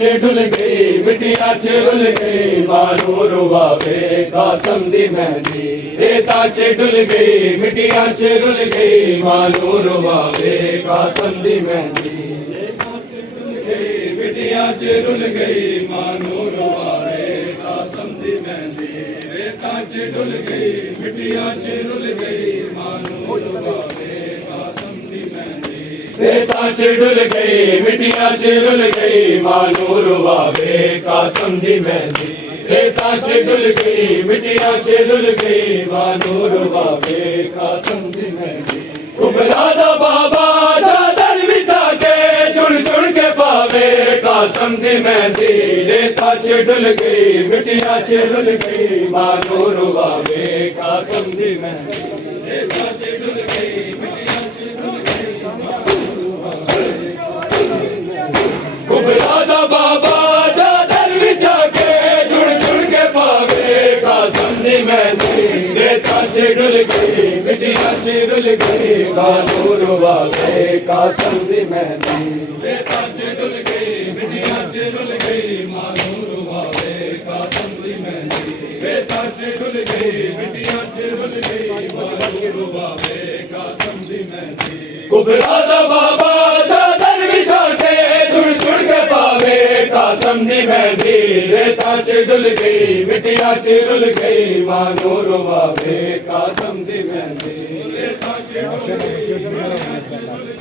च डुल गई मिट्टिया च रुल गई मानो रुवावे कासम दी मेहंदी रेता च डुल गई मिट्टिया च रुल गई मानो रुवावे कासम दी मेहंदी मिट्टिया च रुल गई मानो रुवावे कासम दी मेहंदी रेता च डुल गई मिट्टिया च रुल गई मानो रुवावे कासम दी मेहंदी रेता च डुल गई मिट्टिया च रुल गई मानो रुवावे कासम दी मेहंदी रेता च डुल गई मिट्टिया च रुल गई मानो रुवावे कासम दी मेहंदी कुबरा दा बाबा चादर बिछा के जुड़ जुड़ के पावे कासम दी मेहंदी रेता च डुल गई मिट्टिया च रुल गई मानो रुवावे कासम दी मेहंदी रेता च डुल गई मिट्टिया च रुल कुबरा दा बाबा चादर बिछा के जुड़ जुड़ के पावे कासम दी मेहंदी रेता च डुल गई मिट्टिया च रुल गई मानो रुवावे कासम दी मेहंदी रेता च डुल गई मिट्टिया च रुल गई मानो रुवावे कासम दी मेहंदी रेता च डुल गई मिट्टिया च रुल गई मानो रुवावे कासम दी मेहंदी कुबरा दा बाबा चादर बिछा के जुड़ जुड़ के पावे कासम दी मेहंदी रेता च डुल गई मिट्टिया च रुल गई मानो रुवावे कासम दी मेहंदी रेता च डुल गई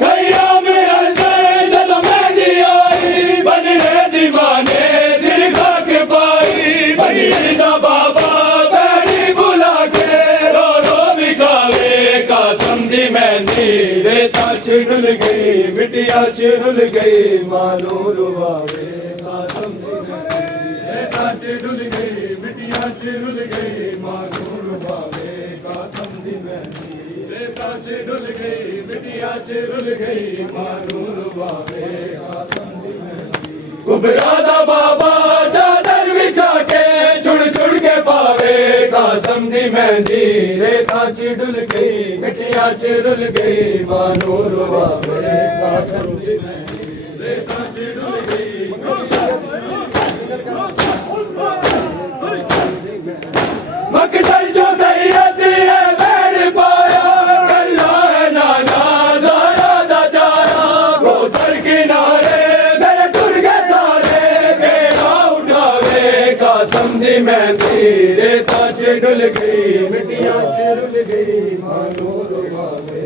खैया में अंदर जद मेहंदी आई बनने दीवाने सिर खाक पाई बनी दा बाबा बैठी बुला के रो रो बिकावे कासम दी मेहंदी रेता च डुल गई मिट्टिया च रुल गई मानो रुवावे कासम दी मेहंदी रेता च डुल गई मिट्टिया च रुल गई मानो रुवावे कासम दी मेहंदी रेता च डुल गई मिट्टिया च रुल गई मानो रुवावे कासम दी मेहंदी कुबरा दा बाबा चादर बिछा के जुड़ जुड़ के पावे कासम दी मेहंदी रेता च डुल गई मिट्टिया च रुल गई मानो रुवावे कासम दी मेहंदी रेता च डुल गई मकसद जो सैयद है बैर पाया कल्ला है नाना ज़ारा दा जारा गोसर किनारे मेरे दुर्गे सारे बेड़ा उठावे कासम दी मेहंदी रेता च डुल गई मिट्टिया च रुल गई मानो रुवावे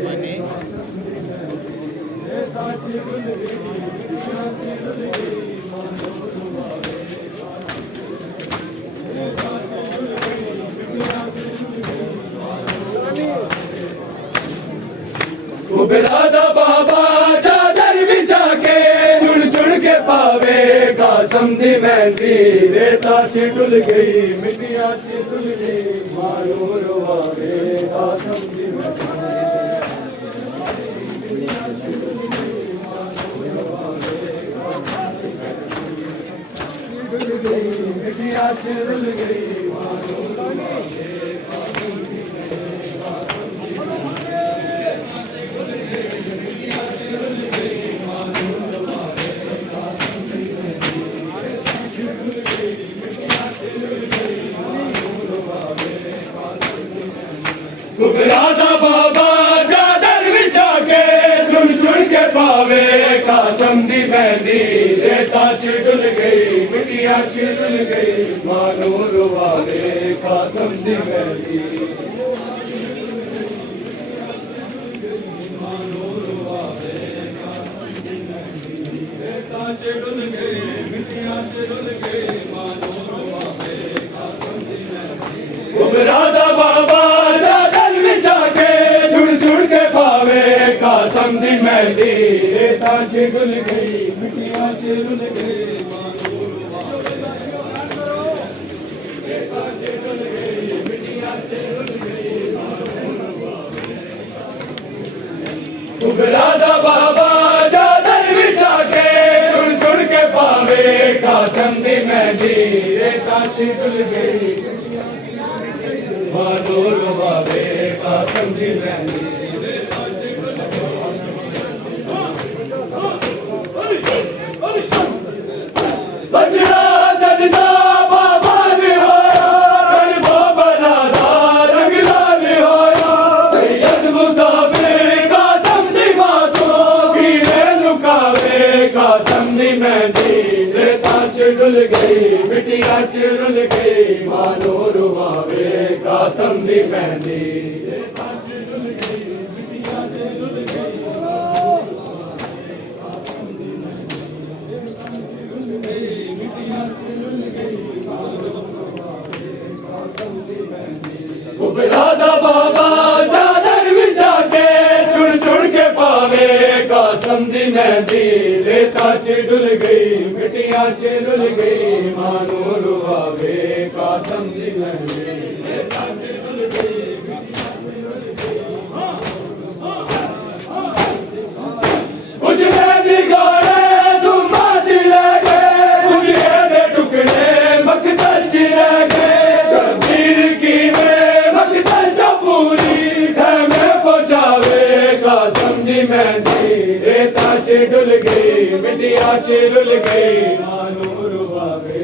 रेता च डुल गई मिट्टिया च रुल गई मानो रुवावे कुबरा दा बाबा चादर बिछा के जुड़ जुड़ के पावे कासम दी मेहंदी रेता च डुल गई मिट्टिया च डुल गई मानो रुवावे कासम दी मेहंदी मिट्टिया च रुल गई मानो रुवावे कासम दी कुबरा दा बाबा चादर बिछा के जुड़ जुड़ के पावे कासम दी मेहंदी रेता च डुल गई मिट्टिया च रुल गई मानो रुवावे कासम दी मेहंदी मानो रुवावे कासम दी मेहंदी रेता च डुल गई मिट्टिया च रुल गई मानो रुवावे कासम दी मेहंदी कुबरा दा बाबा चादर बिछा के जुड़ जुड़ के पावे कासम दी मेहंदी रेता च डुल गई मिट्टिया च रुल गई मानो रुवावे रेता च डुल गई मिट्टिया च रुल गई मानो रुवावे कुबरा दा बाबा चादर बिछा के जुड़ जुड़ के पावे कासम दी मेहंदी रेता च डुल गई मानो रुवावे कासम दी मेहंदी कासम दी मेहंदी रेता च डुल गई मिट्टिया च रुल गई मानो रुवावे कासम दी मेहंदी रेता च डुल गई मिट्टिया च रुल गई कासम दी मेहंदी रेता च डुल गई मिट्टिया च रुल गई मानो रुवावे कासम दी मेहंदी कुबरा दा बाबा चादर बिछा के चुन चुन के पावे कासम दी मेहंदी रेता च डुल गई मिट्टिया च डुल गई मानो रुवावे कासम दी मेहंदी रेता च डुल गई मिट्टिया च डुल गई उजड़े दी गाड़े सुमा च रह गए उजड़े दे टुकड़े मकतल च रह गए शबीर की में मकतल च पूरी खैमे पहुंचावे कासम दी मेहंदी रेता च डुल गई मिट्टिया च रुल गई मानो रुवावे